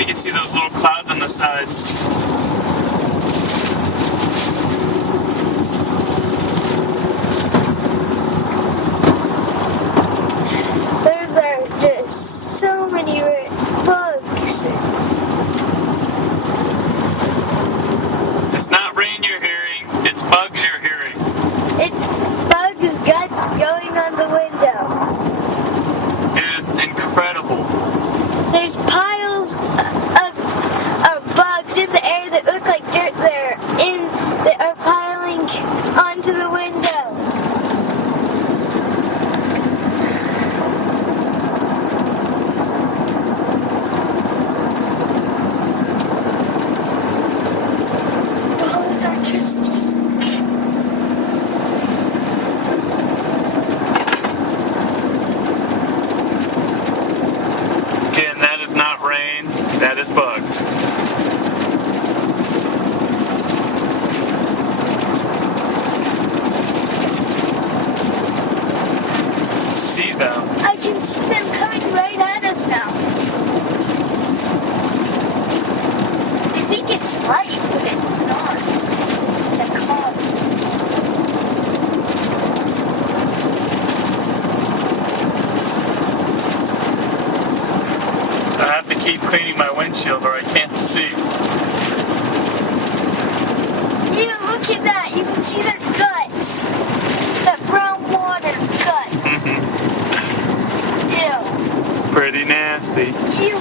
You can see those little clouds on the sides. Those are just so many bugs. It's not rain you're hearing, it's bugs you're hearing. It's bugs' guts going on the window. It is incredible. There's piles of bugs in the air that look like dirt that are piling onto the window. Those are just Again, that is not rain, that is bugs. See them. I can see them coming right at us now. I think it's light, but it's not. It's a cloud. I have to keep cleaning my windshield or I can't see. Ew, look at that. You can see their guts. That brown water guts. Ew. It's pretty nasty. Ew,